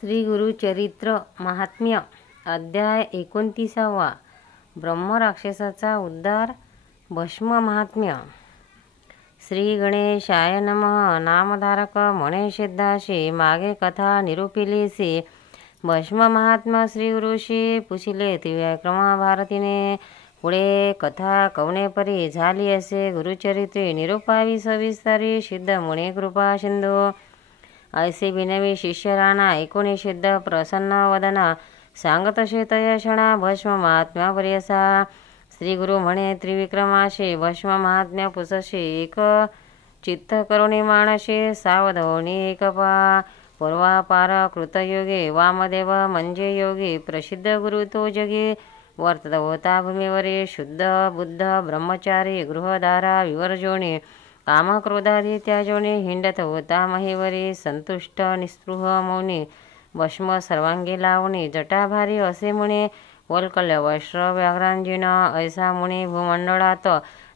श्री गुरुचरित्र महात्म्य अध्याय 29. ब्रह्मराक्षसाचा उद्धार. भस्म महात्म्य. श्री गणेशाय नमः. नामधारक म्हणे सिद्धाशी मागे कथा निरूपिलीसी. भस्म महात्मा श्री गुरुशी पुसिले त्रिविक्रमा भारतीने. पुढे कथा कवनेपरी झाली असे गुरुचरित्री निरूपावी सविस्तारी. सिद्ध मुनी कृपा सिंधू ऐसे विनवी शिष्य राणा. ऐकोणी सिद्ध प्रसन्न वदना सांगतसे तयशणा भस्म महात्म्या पर्यसा. श्री गुरु म्हणे त्रिविक्रमाशे भस्म महात्म्या पुसशे. एक चित्त करुणी माणशे सावधवणी एकपा. पूर्वापार कृतयोगे वामदेव म्हणजे योगी. प्रसिद्ध गुरु तो जगी वर्तत होता भूमीवरी. शुद्ध बुद्ध ब्रह्मचारी गृहधारा विवर्जोणी. काम क्रोधादी त्याजोनी हिंडत होता महेवरी. संतुष्ट निस्पृह मौनी भस्म सर्वांगी लावणी. जटाभारी असे मुनी वल्कल्य वस्त्र व्याघ्रांजीन. ऐसा मुनी भूमंडळात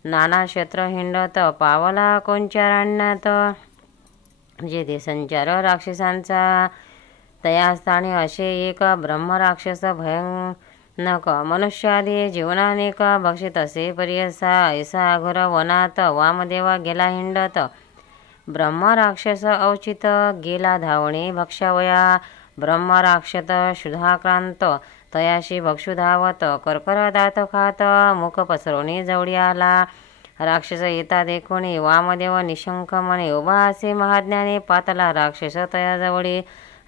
नाना क्षेत्र हिंडत पावला कोणचारण्यात. जेथे संचार राक्षसांचा तया स्थानी असे एक ब्रह्मराक्षस भयानक. मनुष्यादी जीवनानेक भक्षित असे पर्यसा. ऐसा अघोर वनात वामदेवा गेला हिंडत. ब्रह्मराक्षस अवचित गेला धावणे भक्षावया. ब्रह्मराक्षस शुधाक्रांत तयाशी भक्षु धावत. कर्कर दात खात मुख पसरवणी जवळी आला. राक्षस येता देखोणी वामदेव निशंक म्हणे उभा असे महाज्ञाने. पातला राक्षस तया जवळी.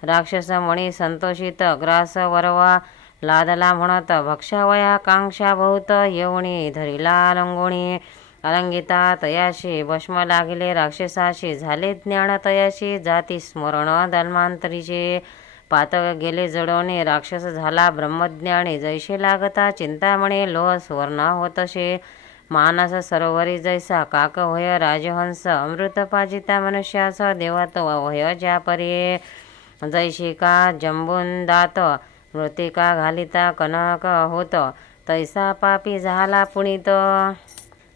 राक्षस म्हणी संतोषित ग्रास वरवा लादला म्हणत. भक्षावया कांक्षा बहुत येऊणी धरिला लंगोणी. अलंगिता तयाशी भस्म लागिले राक्षसाशी. झाले ज्ञान तयाशी जाती स्मरण धर्मांतरीचे. पातक गेले जडवणे राक्षस झाला ब्रह्मज्ञानी. जैसे लागता चिंतामणे लोह सुवर्ण होतसे. मानस सरोवरी जैसा काक होय राजहंस. अमृत पाजिता मनुष्यास देवात वय ज्या परी. जैशी का जंबून दात मृतिका घालिता कनक होत. तैसा पापी झाला पुनीत.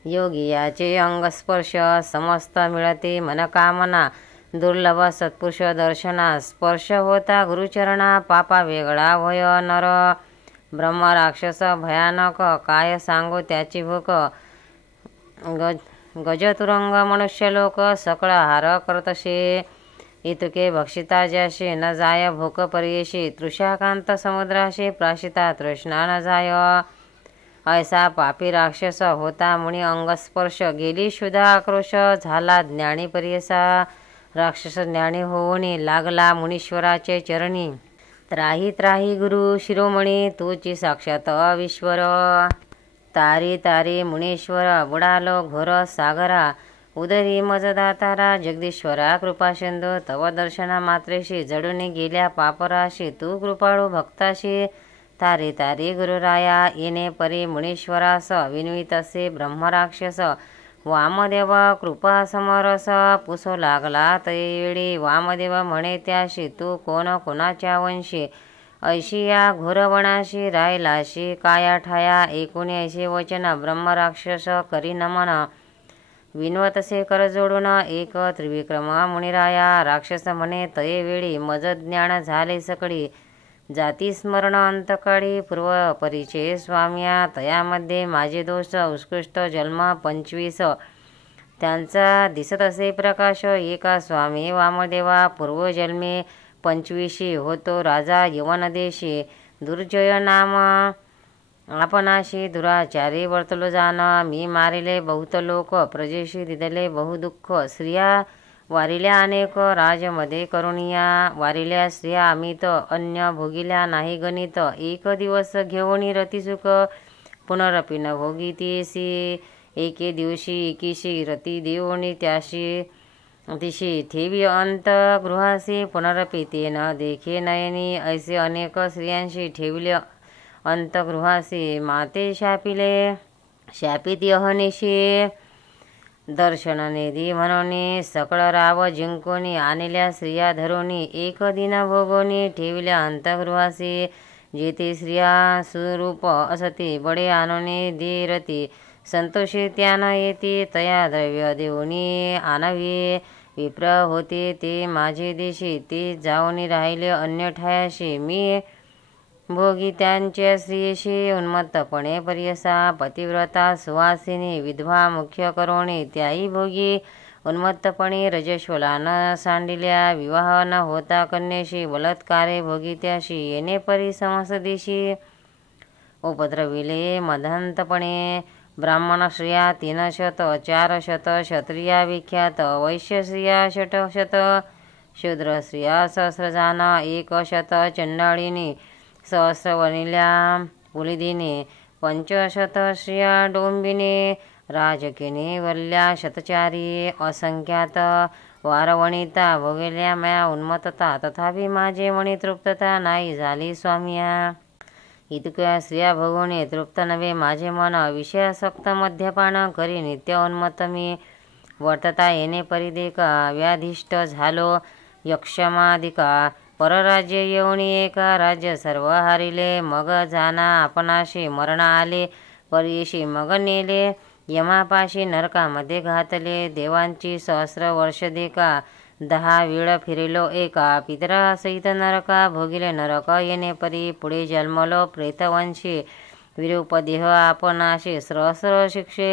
योगियाचे अंगस्पर्श समस्त मिळते मनकामना. दुर्लभ सत्पुरुष दर्शना स्पर्श होता गुरुचरणा. पापा वेगळा भय नर ब्रह्मराक्षस भयानक. काय सांगू त्याची भूक. गजतुरंग मनुष्यलोक सकळ हार करतसे. इतके भक्षिता ज्याशी न जाय भूक पर्येशी. तृषाकांत समुद्राशी प्राशिता तृष्णा न जाय. ऐसा पापी राक्षस होता मुनी अंगस्पर्श. गेली शुद्ध आक्रोश झाला ज्ञानी पर्यसा. राक्षस ज्ञानी होऊनी लागला मुनीश्वराचे चरणी. त्राही त्राही गुरु शिरोमणी तूची साक्षात विश्वर. तारी तारी मुनीश्वर बुडालो घोर सागरा. उदरी मज दातारा जगदीश्वरा कृपा सिंधू. तव दर्शना मात्रेशी जडून गेल्या पापराशी. तू कृपाळू भक्ताशी तारी तारी गुरुराया. येणे परी मुनीश्वरास विनवितसे ब्रह्मराक्षस. वामदेव कृपा समरस पुसो लागला तैवेळी. वामदेव म्हणे त्याशी तू कोण कोणाच्या वंशी. ऐशी या घोरवणाशी राहिलाशी काया ठाया. एकूण ऐसे वचन ब्रह्मराक्षस करी नमन. विनवतसे कर जोडून एक त्रिविक्रम मुनिराया. राक्षस म्हणे तयेवेळी मज ज्ञान झाले सकळी. जाती स्मरण अंतकाळी पूर्व परिचय स्वाम्या. तयामध्ये माझे दोष उत्कृष्ट जन्म 25. त्यांचा दिसत असे प्रकाश. एका स्वामी वामदेवा पूर्वजन्मे 25 होतो राजा यवनदेशी. दुर्जय नाम आपणाशी दुराचारी वर्तलो जाण. मी मारिले बहुत लोक प्रजेशी दिदले बहुदुःख. स्त्रिया वारिल्या अनेक राजमध्ये करुणिया. वारिल्या स्त्रिया अमित अन्य भोगिल्या नाही गणित. एक दिवस घेऊनी रतिसुख पुनरपि न भोगितीसी. एके दिवशी एकीशी रती देऊनी त्याशी तिशी ठेवी अंत गृहासी. पुनरपि ते न देखे नयनी. ऐसे अनेक स्त्रियांशी ठेविले अंतगृहासी. माते शापिले शापिती अहनिशी. दर्शन निधी म्हणून सकळ राव जिंकोनी. आणल्या स्त्रिया धरोनी एक दिन भोगोनी. ठेविल्या अंतगृहासी. जेथे स्त्रिया सुरूप असती बडे आणोनी देरती. संतोषी त्यान येती तया द्रव्य देऊनी आणवी. विप्र होते ते माझे देशी, ते जाऊन राहिले अन्य ठायाशी. मी भोगी त्यांच्या स्त्रियेशी उन्मत्तपणे परियसा. पतिव्रता सुवासिनी विधवा मुख्य करोणी, त्याही भोगी उन्मत्तपणे रजस्वला न सांडिल्या. विवाह न होता कन्येशी, बलात्कारे भोगी त्याशी. येणे परी समसदेशी उपद्रविले मधांतपणे. ब्राह्मण स्त्रिया 300, 400, क्षत्रिया विख्यात, वैश्य स्त्रिया 600, शूद्र स्त्रिया सहस्रजान 100, चंडाळिनी सहस्रवर्णिल्या पुलिदिनी 500, स्त्रिया डोंबिनी राजकिनी वल्ल्या शतचारी असंख्यात. वारवणिता भोगल्या म्या उन्मत्तता, तथापि माझे मनी तृप्तता नाही झाली स्वामिया. इतक्या स्त्रिया भोगवणे तृप्त नव्हे माझे मन, विषयासक्त मद्यपान करी नित्य उन्मत्त मी. वर्तता येणे परिदेका व्याधिष्ट झालो यक्षमादिका. परराज्य येऊनी एका राज्य सर्व हारिले. मग जाना आपणाशी मरण आले, परियशी मग नेले यमापाशी नरकामध्ये घातले. देवांची 100 वर्ष देखा 10 वेळ फिरिलो एका. पितरासहित नरका भोगिले नरक येणे परी. पुढे जन्मलो प्रेतवंशी विरूपदेह आपणाशी. सहस्र शिक्षे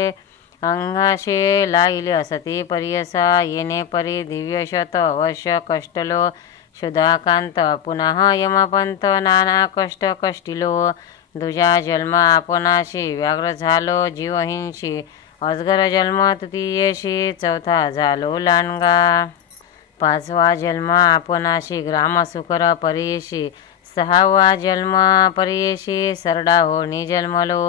अंगाशे लाईले असते परियसा. येणे परी दिव्य 100 वर्ष कष्टलो शुधाकांत. पुनः यमपंत नाना कष्ट कष्टिलो. दुजा जन्म आपणाशी व्याघ्र झालो जीवहिंशी. अजगर जन्म तृतीयेशी, चौथा झालो लांडगा. 5वा जन्म आपणाशी ग्रामसुकर परियेशी. 6वा जन्म परियेशी सरडा होणी जन्मलो.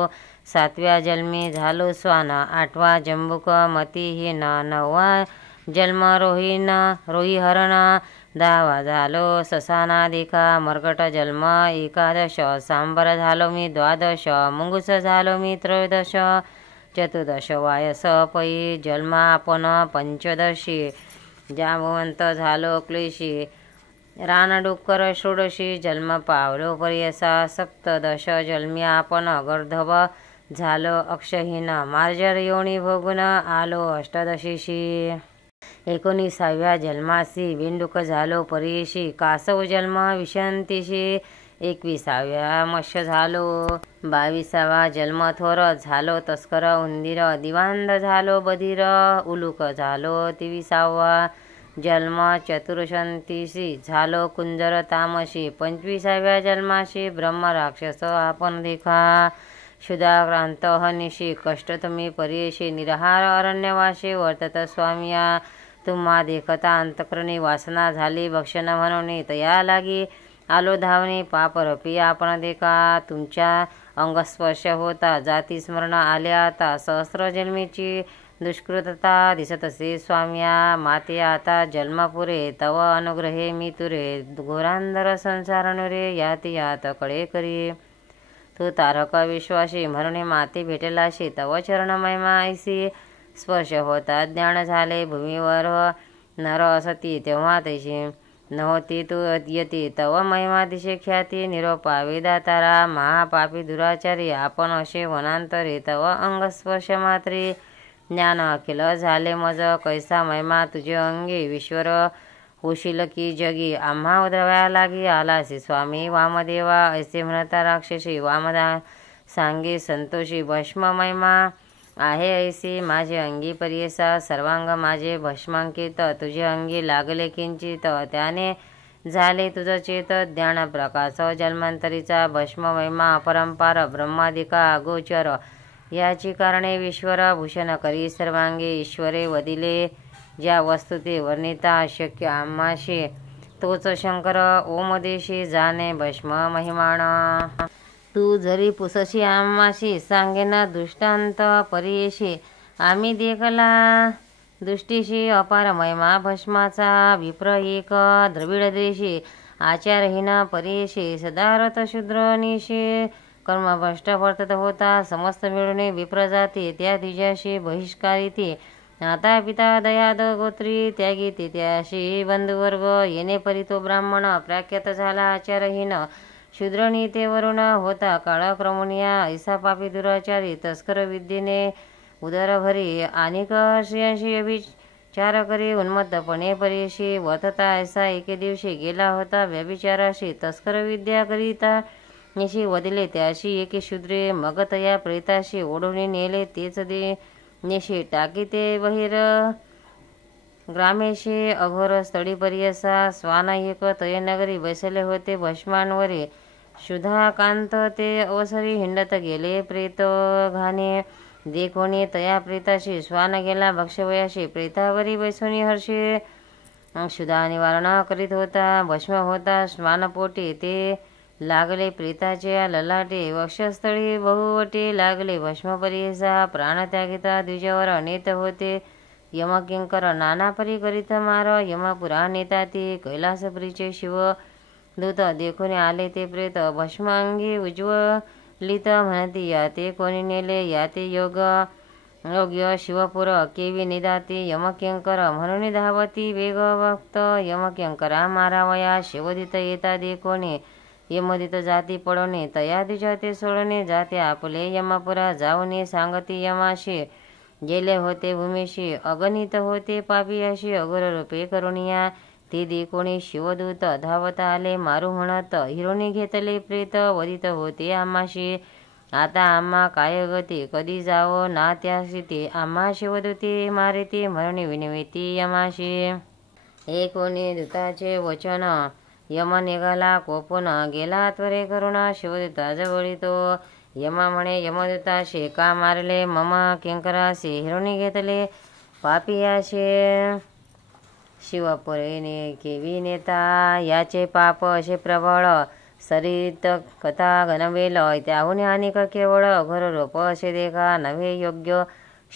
7व्या जन्मी झालो स्वान. 8वा जंबुक मतिहीन. 9वा जन्म रोहीहरण. 10वा झालो ससानादिका. मर्कट जन्म 11. सांबर झालो मी 12. मुंगूस झालो मी 13. 14 वायस पै जन्म आपण 15. जांबवंत झालो क्लेशी. रानडुक्कर 16 जन्म पावलो परियसा. 17 जन्मी आपण गर्धभ झालो अक्षहीन. मार्जर योनी भोगून आलो 18शी. 19व्या जन्मासी बिंडुक झालो परियशी. कासव जन्म विशंतीशी. 21व्या मत्स्य झालो. 22वा जन्म थोर झालो तस्कर उंदीर. दिवांद झालो बधीर. उलूक झालो 23वा जन्म चतुर्शंतीशी. झालो कुंजर तामशी. 25व्या जन्माशी ब्रह्म राक्षस आपण देखा. क्षुधाक्रांत हनिशी. कष्ट तुम्ही परियशी. निराहार अरण्यवाशी वर्तत स्वामिया. तुम्हा देखता अंतकरणी वासना झाली भक्षण म्हणून. तया लागी आलो धावणे पापरपी आपण देखा. तुमच्या अंगस्पर्श होता जाती स्मरण आल्या आता. सहस्र जन्मीची दुष्कृतता दिसत असे स्वामिया. माते आता जन्म पुरे तव अनुग्रहे मी तुरे. घोरांधर संसार नुरे यात यात कळे करी. तू तारक विश्वासी म्हणून माते भेटलाशी. तव चरण महिमा ऐसी स्पर्श होता ज्ञान झाले भूमीवर. नर असती तेव्हा तैशी नव्हती तू यती. तव महिमा दिशे ख्याती. निरोपा वेदातारा महापापी दुराचारी. आपण असे वनांतरे तव अंगस्पर्श मात्री. ज्ञान अखिल झाले मज कैसा महिमा तुझे अंगी. विश्वर होशील की जगी. आम्हा उद्रवाया लागी आलासी स्वामी वामदेवा. ऐसे म्हणता राक्षसी वामदा सांगे संतोषी. भस्म महिमा आहे ऐसी माझे अंगी परियसा. सर्वांग माझे भस्मांकित. तुझे अंगी लागले किंचित. त्याने झाले तुझं चेत. ज्ञान प्रकाश जन्मांतरीचा. भस्म महिमा अपरंपार ब्रह्मादिका अगोचर. याची कारणे विश्वर भूषण करी सर्वांगी. ईश्वरे वदिले ज्या वस्तू ते वर्णिता अशक्य आम्हाशी. तोच शंकर ओमदेशी जाणे भस्म महिमाण. तू जरी पुसशी आम्हाशी सांगेन दृष्टांत परियेशी. आम्ही देखला दृष्टीशी अपार महिमा भस्माचा. विप्र एक द्रविड देशी आचारहीन परियेशी. सदारथ शूद्र निशी कर्मभ्रष्ट वर्तत होता. समस्त मिळून विप्र जाती त्या तुझ्याशी बहिष्कारी ती. आता पिता दयाद गोत्री त्यागी ते त्याशी बंधुवर्ग. येणे परी तो ब्राह्मण प्राख्यात झाला आचारहीन. शूद्र नीतेवरून होता काळक्रमणिया. ऐसा पापी दुराचारी तस्कर विद्येने उदर भरी. अनेक स्त्रियांशी व्यभिचार करी उन्मत्तपणे परेशी वतता ऐसा एके दिवशी गेला होता व्यभिचाराशी तस्कर विद्या करिता निशी वदिले त्याशी एके शूद्रे मग तया प्रेताशी ओढून नेले तेच दे निशी टाकीते बहिर ग्रामेशी अघोर स्थळी पर्यसा स्वाना एक तयनगरी बसले होते भस्मांवरी शुधाकांत ते अवसरी हिंडत गेले प्रेत घाणे देखोनी तया प्रेताशी श्वान गेला भक्षवयाशी प्रेतावरी बैसोनी हर्षी शुद्धा निवारण करीत होता भस्म होता श्वानपोटी ते लागले प्रेताच्या ललाटे वक्षस्थळी बहुवटे लागले भस्म परियसा प्राणत्यागिता द्विजावर नेत होते यमकिंकर नानापरी करीत मार यमपुरा नेता ते कैलासपुरीचे शिव दूत देखून आले ते प्रेत भस्मांगी उज्ज्वलित म्हणती याते कोणी नेले याते योग्य शिवपुर केवी निदाती यमकिंकर म्हणून धावती वेगवक्त यमकिंकरा मारावया शिवदित येता देखोने यमदित जाती पडणे तया द्विजाते सोडणे जाते आपले यमपुरा जाऊने सांगती यमाशी गेले होते भूमीशी अगणित होते पापियाशी अघोर रूपे करुणिया ते देखोणी शिवदूत धावत आले मारू म्हणत हिरोनी घेतले प्रेत वदित होते आम्हाशी आता आम्हा काय गती कधी जावो ना त्याशी ते आम्हा शिवदूते मारिते म्हणून विनविती यमाशी एकोणी दूताचे वचन यम निघाला कोपून गेला त्वरे करुणा शिवदूता जवळी तो यमा म्हणे यमदूताशी का मारले मम किंकराशी हिरोनी घेतले पापियाशी शिवपुरेने केवी नेता याचे पाप असे प्रबळ सरित कथा गणवेल त्याहून अनेक केवळ अघोर रूप असे देखा नव्हे योग्य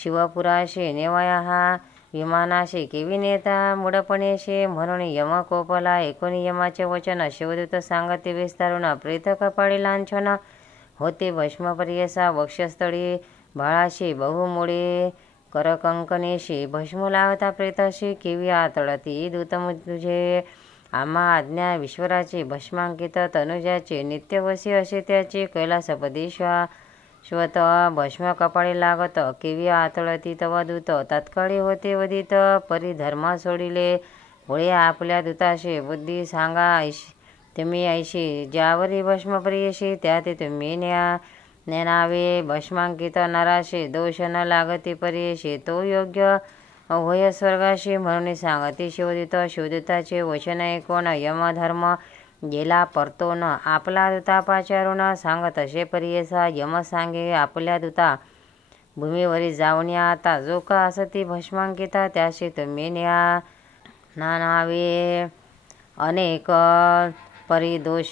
शिवपुराशी नेवाया हा विमानाशी केवी नेता मुडपणेशी म्हणून यम कोपला एकूण यमाचे वचन शिवदूत सांगते विस्तारून प्रेत कपाळी लांछन होते भस्मपर्यसा वक्षस्थळी बाळाशी बहुमुळे करकंकनेशी भस्म लावता प्रेताशी केवी आतळती दूतम तुझे आम्हा आज्ञा विश्वराची भस्मांकित तनुजाचे नित्यवशी असे त्याचे कैलासपदी श्वत भस्म कपाळी लागत केवी आतळती तव दूत तत्काळी होते वदित परिधर्म सोडिले पुढे आपल्या दूताशी बुद्धी सांगा तुम्ही ऐशी ज्यावरी भस्मप्रियशी त्या ते तुम्ही नेनावे भस्मांकित नराशी दोष न लागती परियशी तो योग्य होय स्वर्गाशी म्हणून सांगती शिवदूत शिवदूताचे वचन ऐकून यमधर्म गेला परतोन आपला दूता पाचारून सांगत असे परियसा यम सांगे आपल्या दूता भूमीवरी जाऊन या आता जो का असती भस्मांकिता त्याशी तुम्ही न्या नानावे अनेक परिदोष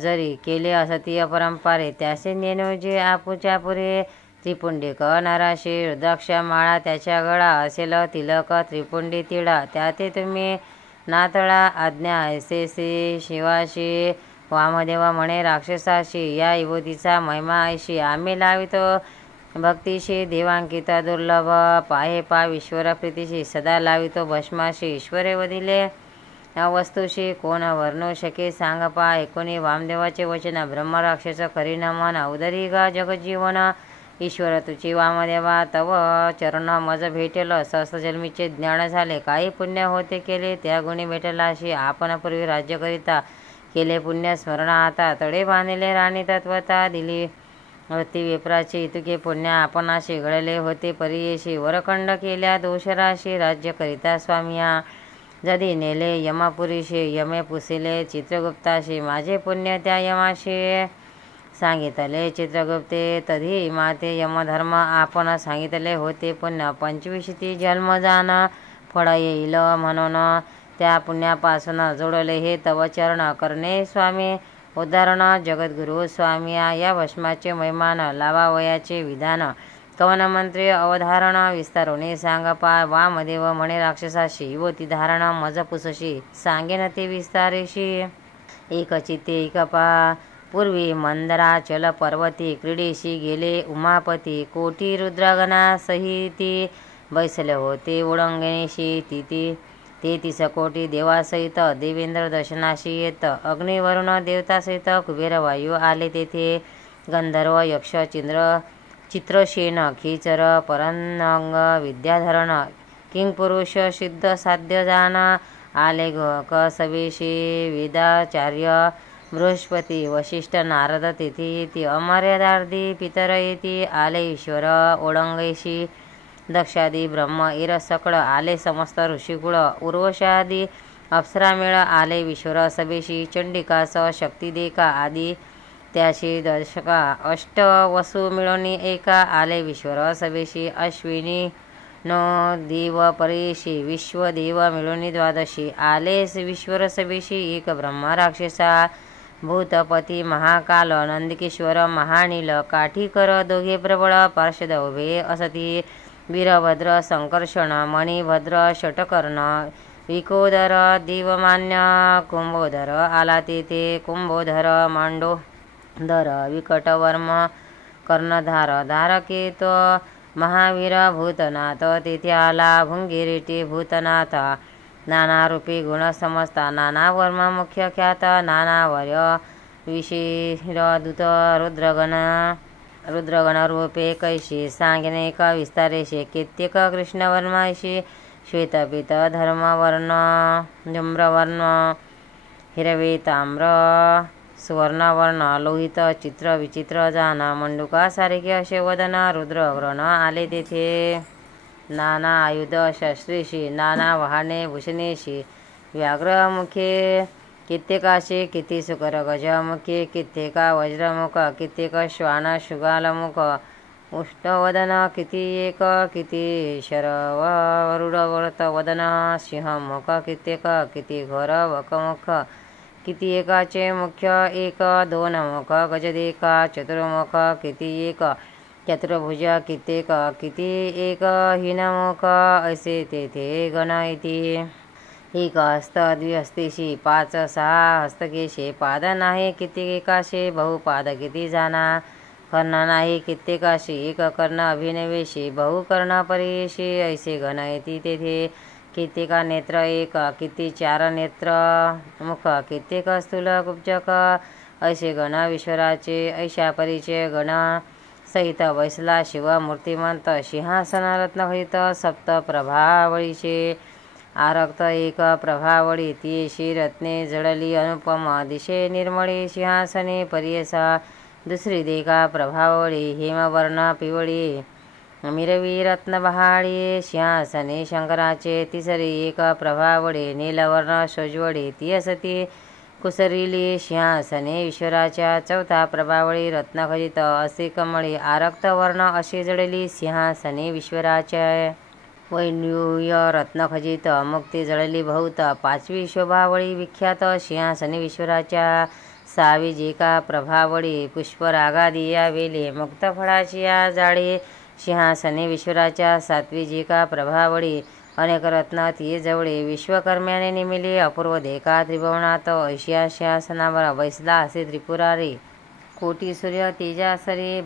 जरी केले असती अपरंपारे त्याचे नेनो जे आपुच्या पुरे त्रिपुंडिक नराशी रुद्राक्ष माळा त्याच्या गळा असेल तिलक त्रिपुंडी तिळा त्याते तुम्ही नातळा आज्ञा ऐसे शिवाशी वामदेवा म्हणे राक्षसाशी या युवतीचा महिमा ऐशी आम्ही लावितो भक्तीशी देवांकित दुर्लभ पाहे पा ईश्वर प्रीतीशी सदा लावितो भस्माशी ईश्वरे वदिले वस्तूशी कोण वर्णू शके सांग पा एकोणी वामदेवाचे वचन ब्रह्मराक्षस करीन मन उदरी गा जगजीवन ईश्वर तुची वामदेवा तव चरण मज भेटेल सहस्रजन्मीचे ज्ञान झाले काही पुण्य होते केले त्या गुणी भेटलाशी आपण पूर्वी राज्य करिता केले पुण्य स्मरण आता तडे बांधिले राणी तत्वता दिली वृत्ती विप्राची इतुके पुण्य आपणाशी घडले होते परियेशी वरखंड केल्या दोषराशी राज्य करिता स्वामिया जदी नेले यमापुरीशी यमे पुसिले चित्रगुप्ताशी माझे पुण्य त्या यमाशी सांगितले चित्रगुप्ते तधी माते यमधर्म आपण सांगितले होते पुण्य 25 जन्म जाण फळ येईल म्हणून त्या पुण्यापासून जोडले हे तव चरण करणे स्वामी उदाहरण जगद्गुरु स्वामी या भस्माचे महिमान लावावयाचे विधान कवनमंत्री अवधारण विस्तारोने सांगपा वामदेव म्हणे राक्षसाशी युवती धारण मज पुसशी सांगेन ते विस्तारेशी एकचिते एकपा पूर्वी मंदराचल पर्वती क्रीडेशी गेले उमापती कोटी रुद्रगणा सहिती बैसले होते उडंगणेशी ते 33 कोटी देवासहित देवेंद्र दर्शनाशी येत अग्निवरुण देवतासहित कुबेरवायू आले तेथे गंधर्व यक्ष चित्रसेन खीचर परनंग विद्याधरण किंपुरुष सिद्ध साध्य जान आले ग सवेशी वेदाचार्य बृहस्पती वशिष्ठ नारद तिथी अमर्यादार्धी पितर येती आले ईश्वर ओळंगैशी दक्षादी ब्रह्म इरसकळ आले समस्त ऋषिकुळ उर्वशादी अप्सरा मेळ आले विश्वर सभेशी चंडिकास शक्तिदेका आदी त्याशी दर्शका अष्ट वसु मिळवणी एका आले विश्वर सभेशी अश्विनी नो देव परेशी विश्वदेव मिळवणी द्वादशी आले विश्वर सभेशी एक ब्रह्म राक्षसा भूतपती महाकाल नंदकिश्वर महानील काठीकर दोघे प्रबळ पार्षद उभे असती वीरभद्र संकर्षण मणिभद्र षटकर्ण विकोदर देवमान्य कुंभोदर आला तेथे कुंभोधर मांडोदर विकटवर्म कर्णधार धारकेत महावीर भूतनाथ तेथे आला भुंगिरीटी भूतनाथ नाना रूपी गुण समजता नाना वर्म मुख्य ख्यात नाना वर्य विशिरदूत रुद्रगण रूपे कैशी सांगनेक विस्तारेशी कित्येक कृष्णवर्माशी श्वेतपीत धर्मवर्ण जुम्रवर्ण हिरवे ताम्र सुवर्णवर्ण लोहित चित्र विचित्र जान मंडुका सारखे असे वदन रुद्रव्रण आले तेथे नाना आयुध शस्त्रेशी नाना वाहने भूषणेशी व्याघ्रमुखे कित्येकाशी किती सुकर गजमुखे कित्येका वज्रमुख कित्येक श्वान शुगालमुख उष्टवदन किती एक किती शरव वरुडव्रत वदन सिंहमुख कित्येक किती घोर वकमुख किती एकाचे मुख्य एक दोन मुख गजदेका चतुर्मुख किती एक चतुर्भुज कित्येक किती एक हीनमुख असे तेथे गण येती एक हस्त द्विहस्तेशी पाच सहा हस्तकेशे पाद नाही कित्येकाशे बहुपाद किती जाना कर्ण नाही कित्येकाशी एक कर्ण अभिनवेशी बहुकर्ण परेशी ऐसे गण येती तेथे कित्येका नेत्र एक किती चार नेत्र मुख कित्येक स्थूल कुब्जक ऐसे गण विश्वराचे ऐशा परिचय गण सहित वैसला शिव मूर्तिमंत सिंहासन रत्नखचित सप्त प्रभावळीचे आरक्त एक प्रभावळी तीशी रत्ने जळली अनुपम दिशे निर्मळी सिंहासने परियसा दुसरी देका प्रभावळी हेमवर्ण पिवळी मिरवी रत्नबहाळी सिंहासने शंकराचे तिसरी एक प्रभावळी नीलवर्ण सोज्वळी ती असती कुसरिली सिंहासने ईश्वराच्या चौथा प्रभावळी रत्नखचित असे कमळी आरक्त वर्ण अशी जळली सिंहासने विश्वराच्या वैन्यूय रत्नखचित मुक्ती जळली बहुत पाचवी शोभावळी विख्यात सिंहासने विश्वराच्या सहावी जेका प्रभावळी पुष्परागादिया वेली मुक्त फळाची या जाळी सिंहासने विश्वराच्या सातवी जेका प्रभावळी अनेक रत्न ती जवळे विश्वकर्म्याने निमिली अपूर्व देका त्रिभुवनात ऐशिया सिंहासनावर बैसला असे त्रिपुरारी कोटी सूर्य तेजासरी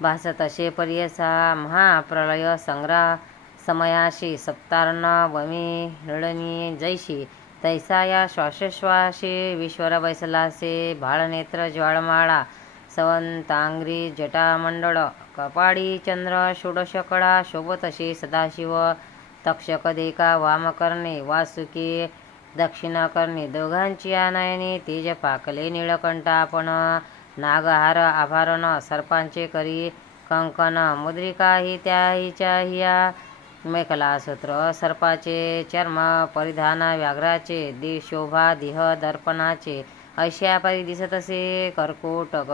भासत असे पर्यसा महाप्रलय संग्रह समयाशी सप्तार्ण वमी रडणी जैशी तैसा या श्वासोश्वासी विश्वर बैसलासे भाळनेत्र ज्वाळमाळा सवंतांग्री जटामंडळ कपाळी चंद्र षोडशकळा शोभतशी सदाशिव तक्षक देका वामकर्णे वासुकी दक्षिणकर्णे दोघांची नयनी तेज पाकले निळकंठ आपण नागहार आभारण सर्पांचे करी कंकण मुद्रिका ही त्या हिच्या हिया मेखला सूत्र सर्पाचे चर्म परिधान व्याघ्राचे शोभा देह दर्पणाचे अशा परी दिसत असे कर्कोटक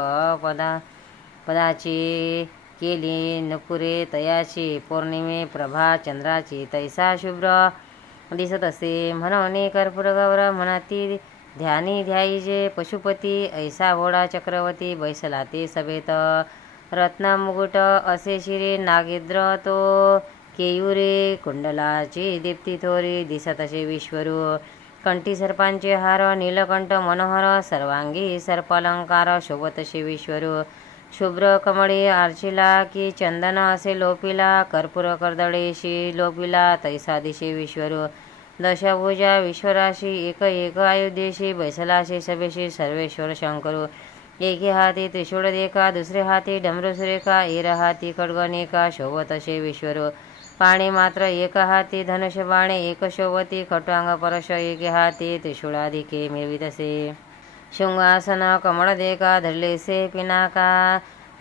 पदाची केली नुपुरे तयाची पौर्णिमे प्रभा चंद्राची तैसा शुभ्र दिसत असे म्हणून कर्पूर गौर म्हणती ध्यानी ध्याईजे पशुपती ऐसा घोडा चक्रवर्ती बैसला ते सभेत रत्न मुकुट असे शिरे नागेंद्र तो केयुरे कुंडलाची दीप्ती थोरी दिसत असे विश्वरू कंठी सर्पांचे हार नीलकंठ मनोहर सर्वांगी सर्पालंकार शोभत असे विश्वरू शुभ्र कमळी आर्चिला की चंदन असे लोपिला कर्पूर कर्दळेशी लोपिला तैसा दिशे विश्वरू दशभुजा विश्वराशी एक एक आयुधेशी बैसलाशी सभेशी सर्वेश्वर शंकरू एके हाती त्रिशूळ देखा दुसरे हाती डमरू सुरेखा एर हाती खड्गनेका शोभत असे विश्वरू पाणी मात्र एक हाती धनुष्य बाणे एक शोभती खट्वांग परश एके हाती त्रिशूळाधिके मिळवितसे शृंगासन कमळदेका धरलेसे पिनाका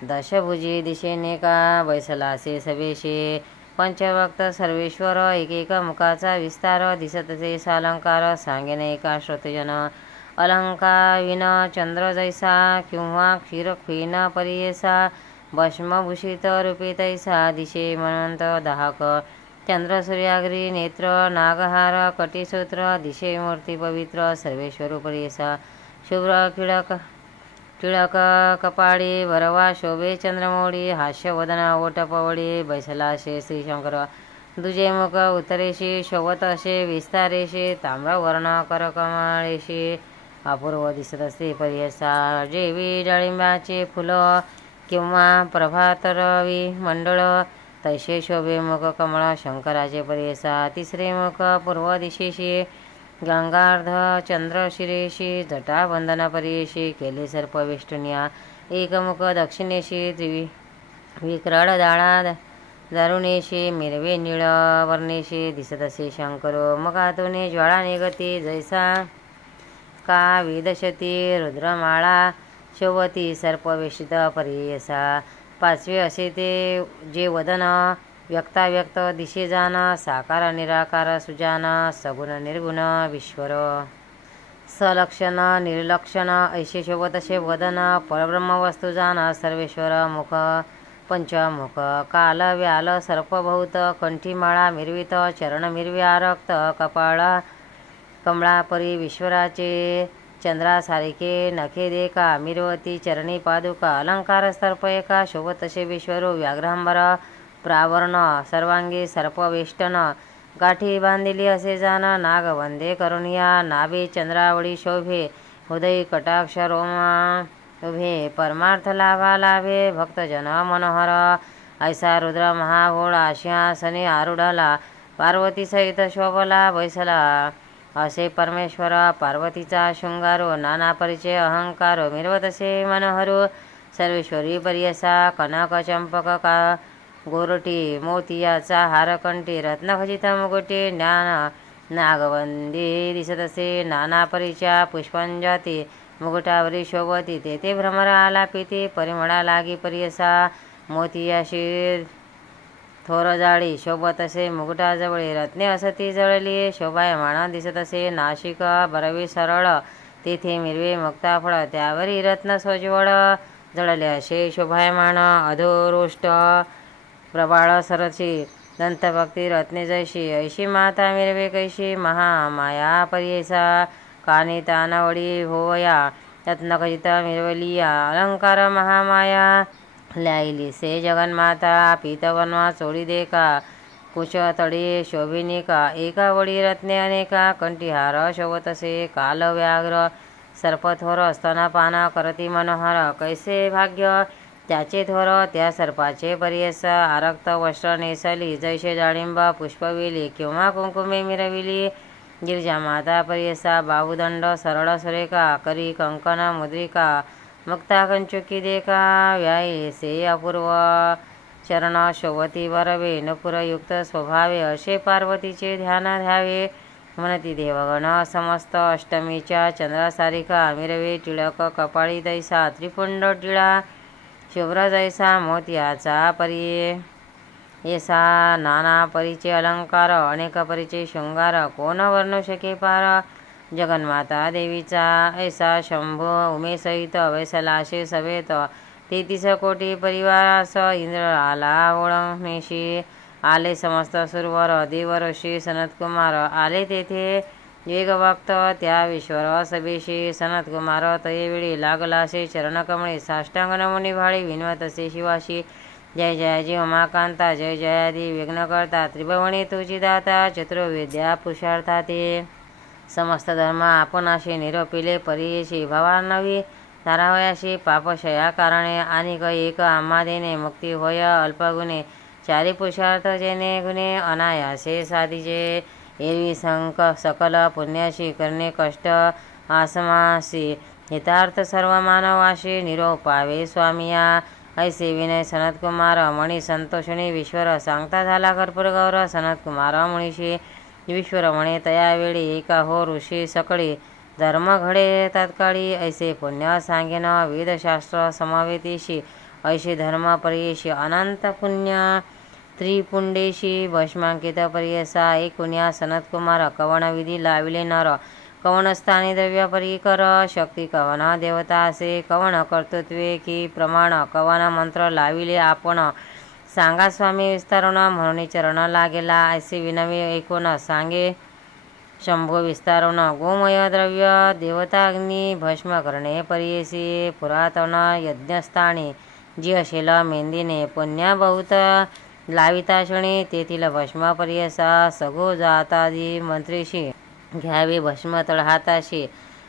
दशभुजी दिशेनेका बैसलासे सवेशे पंचभक्त सर्वेश्वर एकेक मुखाचा विस्तार दिसतसे सालंकार सांगेन एका श्रोतजन अलंकाविन चंद्र जैसा किंवा क्षीरक्षीण परियेसा भस्मभूषित रूपे तैसा दिशे म्हणंत दाहक चंद्र सूर्याग्री नेत्र नागहार कटिसूत्र दिशे मूर्ती पवित्र सर्वेश्वर परियेसा शुभ्र टिळक कपाळी भरवा शोभे चंद्रमौळी हास्यवदन ओटपवळी बैसलाशे श्रीशंकर दुजे मुख उत्तरेशी शोभत असे विस्तारेशी ताम्रवर्ण करकमळेशी अपूर्व दिसत असते परियसा जेवी डाळिंबाचे फुलं किंवा प्रभातरवी मंडळ तैसे शोभे मुख कमळ शंकराचे परियसा तिसरे मुख पूर्व दिशेशी गंगार्ध चंद्रशिरेशी जटाबंधन परियेशी केले सर्पवेष्टनिया एकमुख दक्षिणेशी विक्राळ दाळा दारुणेशी मिरवे निळ वर्णेशी दिसत असे शंकर मुखातून ज्वाळा निगती जैसा का विदशती रुद्रमाळा शोभती सर्पवेष्टित परियसा पाचवे असे ते जे वदन व्यक्ताव्यक्त दिशे जान साकार निराकार सुजान सगुण निर्गुण विश्वर सलक्षण निर्लक्षण ऐशे शोभत असे वदन परब्रह्म वस्तू जान सर्वेश्वर मुख पंचमुख काल व्याल सर्पभूत कंठीमाळा मिरवित चरण मिरव्या रक्त कपाळ कमळापरी विश्वराचे चंद्रासारिखे नखे देका मिरवती चरणी पादुका अलंकार सर्प एका शोभत असे विश्वरू व्याघ्रांबर प्रावर्ण सर्वांगी सर्पवेष्टन गाठी बांधिली असे जाण नागवंदे करुणिया नाभे चंद्रावळी शोभे उदयी कटाक्ष रोमा उभे परमार्थ लाभा लाभे भक्तजन मनोहर ऐसा रुद्र महाभोळ सिंहासने आरूढाला पार्वती सहित शोभला बैसला असे परमेश्वर पार्वतीचा शृंगारो नाना परिचय अहंकारो मिरवत असे मनोहरू सर्वेश्वरी परियसा कनक चंपक का गोरटी मोतियाचा हारकंठी रत्नखचित मुकुटे ज्ञान नागवंदी दिसत असे नाना परिचया पुष्पंजाती मुकुटावरी शोभती तेथे भ्रमर आला पिती परिमळा लागी परियसा मोतियाशी थोर जाळी शोभत असे मुकुटाजवळी रत्ने असती जळली शोभायमाण दिसत असे नाशिक बरवी सरळ तेथे मिरवे मुक्ताफळ त्यावरी रत्न सोज्वळ जळले असे शोभायमाण अधोरोष्ट प्रबाळ सरची दंतभक्ती रत्ने जैशी ऐशी माता मिरवे कैशी महामाया परियेसा कानी तानावळी भोवया रत्नखचित मिरवलिया अलंकार महामाया ल्याईली से जगन्माता पीतवन्वा चोळी देका कुश तळी शोभिनिका एका वळी रत्ने अनेका कंठीहार शोभत असे काल व्याघ्र सर्पथोर स्तनपान करती मनोहर कैसे भाग्य त्याचे थोर त्या सर्पाचे परियस आरक्त वस्त्र नेसली जैसे डाळिंब पुष्पविली किंवा कुंकुमे मिरविली गिरिजा माता परियसा बाहुदंड सरळ सुरेखा करी कंकण मुद्रिका मुक्ता कंचुकी देका व्यायी से अपूर्व चरण शोभती वरवे नुपुरयुक्त स्वभावे असे पार्वतीचे ध्यान ध्यावे म्हणती देवगण समस्त अष्टमीच्या चंद्रासारिका मिरवे टिळक कपाळी दैसा त्रिपुंड टिळा शुभ्र जैसा मोत्याचा परिये येसा नाना परिचय अलंकार अनेक परिचय शृंगार कोण वर्णू शके पार जगन्माता देवीचा ऐसा शंभू उमेसहित वैसलाशे सवेत 33 कोटी परिवारास इंद्र आला ओळखणेशी आले समस्त सुरवर देवऋषी सनतकुमार आले तेथे वेगभक्त त्या विश्वर सभेशी सनतकुमार तयेवेळी लागलासे चरणकमळे साष्टांग नमुनी भाळी विनवत असे शिवाशी जय जयाजी उमाकांता जय जयादी विघ्नकर्ता त्रिभुवनी तुझी दाता चतुर्विद्या पुरुषार्था ते समस्त धर्म आपणाशी निरोपिले परियेशी भवानवी तारावयाशी पापशया कारणे आणि एक आम्हा देणे मुक्ती होय अल्पगुणे चारी पुरुषार्थ जेणे गुणे अनायासे साधीचे एरवी सकल पुण्याशी करणे कष्ट आसमासी हितार्थ सर्व मानवाशी निरोपावे स्वामिया ऐसे विनय सनतकुमार मणी संतोषणी विश्वर सांगता झाला कर्पूर गौर सनतकुमार मुनीशी विश्वर म्हणे तयावेळी एका हो ऋषी सकळी धर्म घडे तात्काळी ऐसे पुण्य सांगेन वेदशास्त्र समवेतीशी ऐशी धर्म पर्येशी अनंत पुण्य त्रिपुंडेशी भस्मांकित पर्यसा एकुण्या सनतकुमार कवन विधी लाविले नर कवन स्थानी द्रव्य परिकर शक्ती कवन देवता असे कवन कर्तृत्वे की प्रमाण कवन मंत्र लाविले आपण सांगा स्वामी विस्तारण म्हणून चरण लागेला ऐसे विनवे ऐकून सांगे शंभो विस्तारण गोमय द्रव्य देवताग्नी भस्म करणे पर्येसी पुरातन यज्ञस्थानी जी असेल मेंदीने पुण्य बहुत लाविता क्षणी तेथील भस्म पर्यसा सगो जातादी मंत्रीशी घ्यावे भस्म तळहाताशी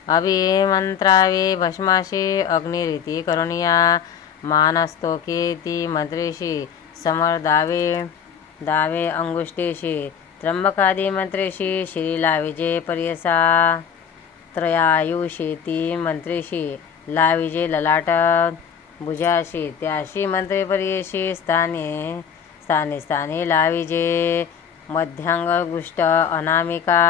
अभिमंत्रावे भस्माशी अग्निरीती करुणिया मानस्तोके ती मंत्रीशी समर दावे अंगुष्ठेशी त्र्यंबकादी मंत्रेशी श्री लाविजे पर्यसा त्रयायुषी ती मंत्रेशी लाविजे ललाट भुजाशी त्याशी मंत्री पर्येशी स्थानी लाविजे मध्यांगुष्ट अनामिका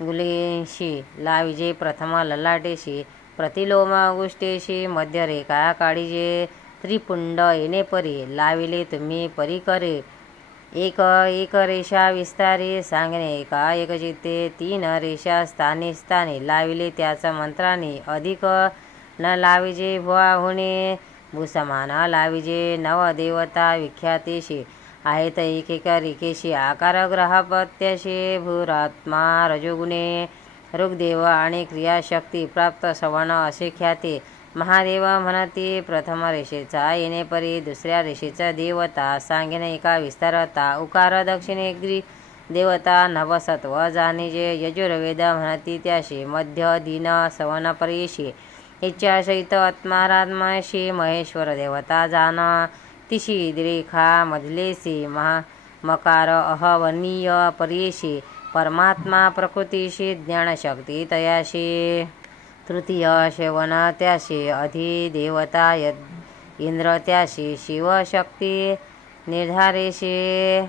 गुलीशी लाविजे प्रथम ललाटेशी प्रतिलोमागुष्टेशी मध्यरेखा काढिजे त्रिपुंड येणे परी लाविले तुम्ही परिकरे एक रेषा विस्तारी सांगणे एका एक चित्ते तीन रेषा स्थानी लाविले त्याचा मंत्राने अधिक न लाविजे भुवा होणे भूसमान लाविजे नवदेवता विख्यातीशी आहेत एक रेखेशी आकार ग्रहपत्याशी भूरात्मा रजोगुणे ऋग्देव आणि क्रियाशक्ती प्राप्त सवर्ण असे ख्याती महादेव म्हणती प्रथम रेषेचा येणे परी दुसऱ्या रेषेचा देवता सांगेन एका विस्तारता उकार दक्षिणेग्री देवता नवसत्व जाणीजे यजुर्वेद म्हणती त्याशी मध्य दिन सवन पर्येशी इच्छासहित आत्मारात्माशी महेश्वर देवता जाण तिशी रेखा मधलेसी मकार अहवनीय पर्येशी परमात्मा प्रकृतीशी ज्ञानशक्ती तयाशी तृतीय शेवन त्याशी अधिदेवता इंद्र त्याशी शिवशक्ती निर्धारेशी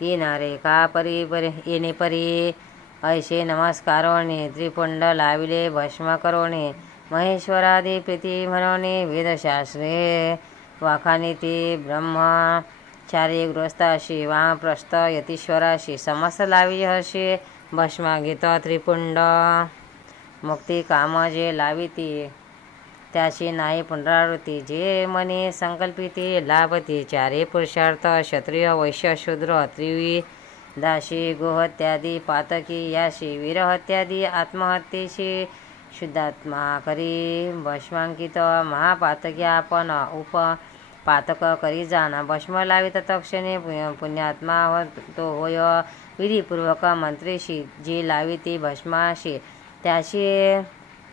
तीन रेखा येणे परी ऐसे नमस्कारोणे त्रिपुंड लाविले भस्म करोणे महेश्वरादी प्रीती म्हणोने वेदशास्त्रे वाखानिती ब्रह्मचारी गृहस्थाशी वामप्रस्थ यतीश्वराशी समस्त लावी हर्षी भस्मागीत त्रिपुंड मुक्ती काम जे लाविती त्याशी नाही पुनरावृत्ती जे मने संकल्पिती लाभती चारे पुरुषार्थ क्षत्रिय वैश्य शूद्र त्रिवी दाशी गोहत्यादी पातकी याशी वीरहत्यादी आत्महत्येशी शुद्धात्मा करी भस्मांकित महापातकी आपण पातक करी जाण भस्म लावित तक्षणे पुण्यात्मा तो होय विधीपूर्वक मंत्रीशी जी लाविती भस्माशी त्याशी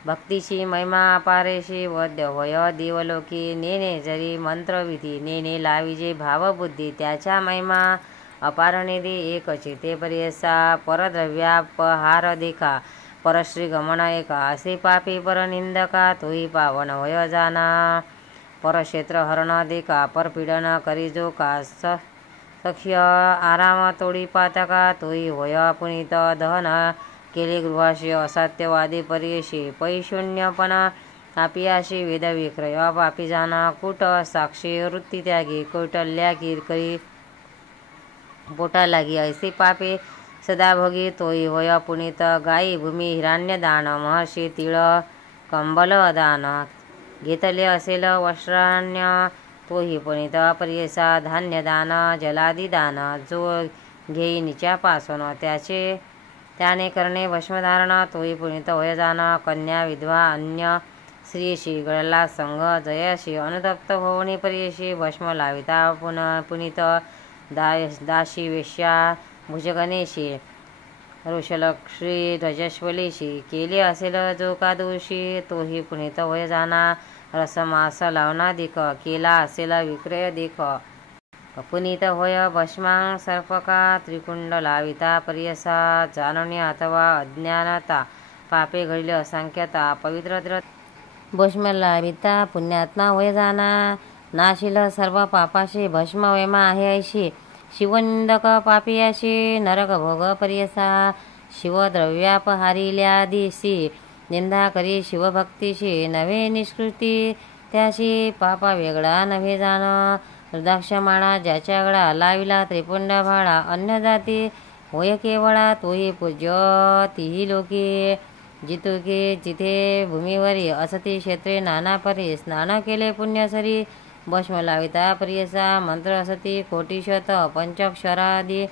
भक्तीशी महिमा अपारेशी वद्य होय देवलोकी नेने जरी मंत्रविधी नेने लाविजे भावबुद्धी त्याच्या महिमा अपारनिधी एक चिते पर्यसा परद्रव्यापहार देखा परश्री गमन एका असे पापी परनिंदका तोही पावन होय जाना परक्षेत्र हरण देखा परपीडन करी जो का सख्य आराम तोडी पातका तोही होय पुनीत दहन केले गृहाशी असात्यवादी पर्येशी पैशून्यपणा पापियाशी वेदविक्रय पापी जाना कुट साक्षी वृत्ती त्यागी कौटल्या कीर्करी पोटा लागी ऐसे पापे सदाभोगी तोही होय पुनीत गायी भूमी हिरण्य दान महर्षी तिळ कंबल दान घेतले असेल वस्त्रान्य तोही पुनीत पर्येसा धान्य दान जलादी दान जो घेई निच्यापासून त्याने करणे भस्मधारण तोही पुनीत होय जाण कन्या विधवा अन्य स्त्रीशी गळला संघ जयाशी अनुतप्त होवणी पर्येशी भस्म लाविता पुनीत दाशी वेश्या भुजगणेशी ऋषलक्ष्मी रजस्वलीशी केले असेल जो का दोषी तोही पुनीत होय जाणा रसमास लावनाधिक केला असेल विक्रय देख पुनीत होय भस्मां सर्पका त्रिकुंड लाविता पर्यसा जाणणे अथवा अज्ञानता पापे घडले असंख्यता पवित्र भस्म लाविता पुण्यात्मा होय जाणा नाशिल सर्व पापाशी भस्म वैमा आहे ऐशी शिवनिंदक पापियाशी नरक भोग पर्यसा शिवद्रव्यापहारिल्या दिसी निंदा करी शिवभक्तीशी नव्हे निष्कृती त्याशी पापा वेगळा नव्हे जाण रुद्राक्षमाळा ज्याच्या गळा लाविला त्रिपुंड भाळा अन्य जाती होय केवळा तोही पूज्य तीही लोकी जितुके जिथे भूमीवरी असती क्षेत्रे नाना परी स्नान केले पुण्यसरी भस्म लाविता प्रियसा मंत्र असती कोटीशत पंचाक्षरादी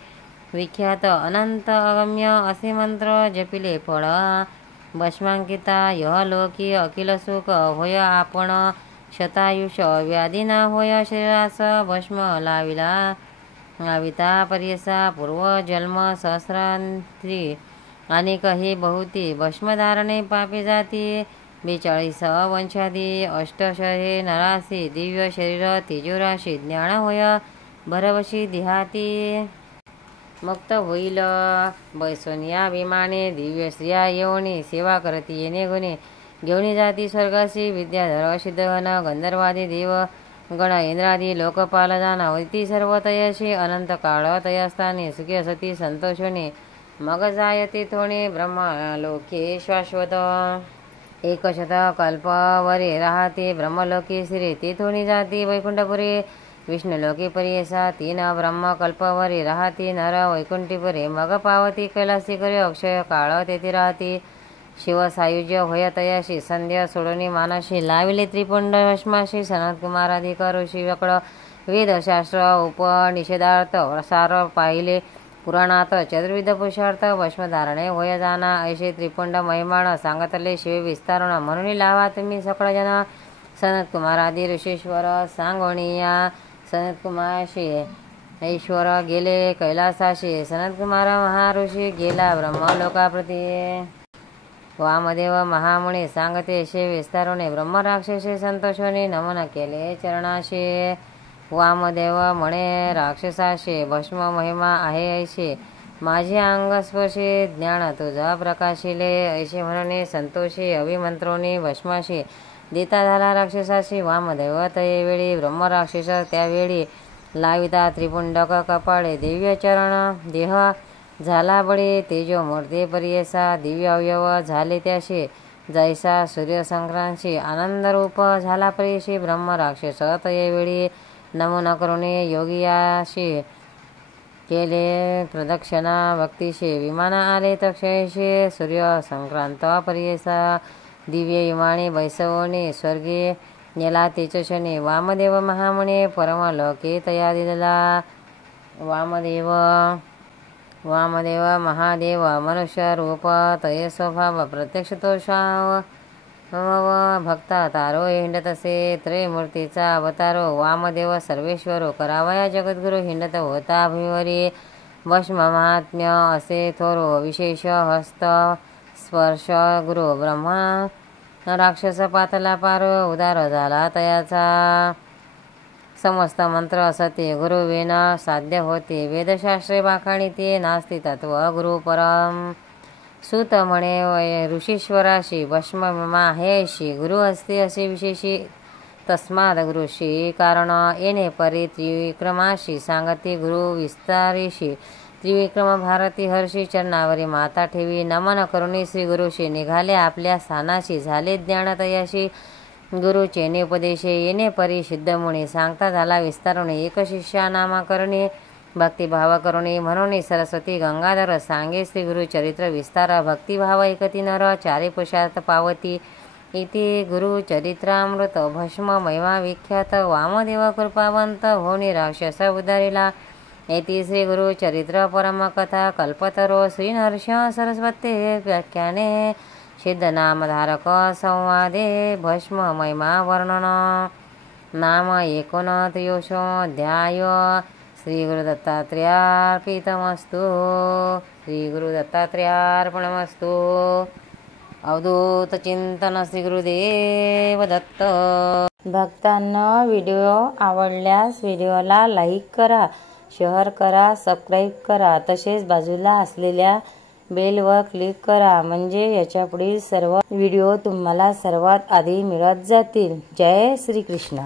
विख्यात अनंत अगम्य असे मंत्र जपिले फळ भस्मांकिता यह लोकी अखिल सुख होय आपण शतायुष व्याधी न होय शरीरास भस्म लाविता पर्यसा पूर्वजन्म सहस्रांत्री अनेक ही बहुती भस्मधारणे पापी जाती 42 वंशादी अष्टशहे नरासी दिव्य शरीर तिजोराशी ज्ञान होय भरवशी देहाती मुक्त होईल बैसून या विमाने दिव्य स्त्रिया येऊनी सेवा करती येणे गुणे घेऊन जाती स्वर्गाशी विद्याधर सिद्धगण गंधर्वादी देव गण इंद्रादी लोकपाल जाना होती सर्व तयशी अनंत काळ तयस्थानी सुखी असती संतोषोनी मग जायते थोणे ब्रह्मलोके शाश्वत एकशत कल्पवरे राहते ब्रह्मलोके श्री तेथोनी जाती वैकुंठपुरी विष्णुलोके पर्यसा 3 ब्रह्मकल्पवरे राहती नर वैकुंठीपुरे मग पावती कैलासी करे अक्षय काळ तेथे राहती शिवसायुज्य होय तयाशी संध्या सोडणी मानाशी लाविले त्रिपुंड भस्माशी सनत कुमाराधिक ऋषी वकळ वेदशास्त्र उपनिषेधार्थ सार पाहिले पुराणात चतुर्विध पुरुषार्थ भस्मधारणे होय जाना ऐसे त्रिपुंड महिमाण सांगतले शिव विस्तारण म्हणून लावा तुम्ही सकळ जन सनत कुमारादी ऋषीश्वर सांगोणिया सनत कुमारशी ईश्वर गेले कैलासाशी सनत कुमार महाऋषी गेला ब्रह्मलोकाप्रती वामदेव महामुनी सांगते शे विस्तारोने ब्रह्मराक्षसे संतोषोने नमन केले चरणाशी वामदेव म्हणे राक्षसाशी भस्म महिमा आहे ऐशी माझे अंगस्पर्शी ज्ञान तुझा प्रकाशिले ऐशी म्हणून संतोषी अभिमंत्रोनी भस्माशी देता झाला राक्षसाशी वामदेव तयेवेळी ब्रह्मराक्षस त्यावेळी लाविता त्रिपुंडक कपाळे दिव्य चरण देह झाला बळी तेजो मूर्ती पर्यसा दिव्य अवयव झाले त्याशी जैसा सूर्यसंक्रांशी आनंदरूप झाला परीशी ब्रह्मराक्षस तयेवेळी नमन करुणे योगियाशी केले प्रदक्षिणा भक्तीशी विमान आले तक्षयशी सूर्य संक्रांत पर्यसा दिव्य विमाने बैसवणे स्वर्गी नेला तेजशनी वामदेव महामुने परमलोके तया दिला वामदेव महादेव मनुष्य रूप तय स्वभाव प्रत्यक्ष तोषाव भक्ता तारो हिंडतसे त्रयमूर्तीचा अवतारो वामदेव सर्वेश्वरो करावया जगद्गुरु हिंडत होता भूमीवरी भस्म महात्म्य असे थोरो विशेष हस्त स्पर्श गुरु ब्रह्मा राक्षस पातला पारो उदार झाला तयाचा समस्त मंत्र असते गुरुविना साध्य होते वेदशास्त्रे बाखाणीते नास्ति तत्व गुरु परम सूत म्हणे ऋषीश्वराशी भस्म माहेशी गुरु असते असे विशेषी तस्माद गुरुशी कारण येणे परी त्रिविक्रमाशी सांगते गुरु विस्तारीशी त्रिविक्रम भारती हर्षी चरणावरी माता ठेवी नमन करुणी श्री गुरुशी निघाले आपल्या स्थानाशी झाले ज्ञान तयाशी गुरुचे उपदेशे येणे परी सिद्धमुनी सांगता झाला विस्तारुणी एक शिष्या नामाकरणी भक्तिभाव करुणी म्हणून सरस्वती गंगाधर सांगे श्री गुरु चरित्र विस्तार भक्तिभाव एकती नर चारी पुरुषार्थ पावती इति गुरु चरित्रामृत भस्म महिमा विख्यात वामदेव कृपावंत होनी राक्षस उदारिला इति श्री गुरु चरित्र परम कथा कल्पतरो श्री नरसिंह सरस्वती व्याख्याने सिद्धनामधारक संवादे भस्म महिमा वर्णन नाम 29 अध्याय श्री गुरु दत्तात्रेयार्पितमस्तु श्री गुरु दत्तात्रेयार्पणमस्तु अवधूत चिंतन श्री गुरुदेव दत्त। भक्तांना व्हिडिओ आवडल्यास व्हिडिओला लाईक करा, शेअर करा, सबस्क्राईब करा, तसेच बाजूला असलेल्या बेलवर क्लिक करा म्हणजे याच्या पुढील सर्व व्हिडिओ तुम्हाला सर्वात आधी मिळत जातील। जय श्री कृष्ण।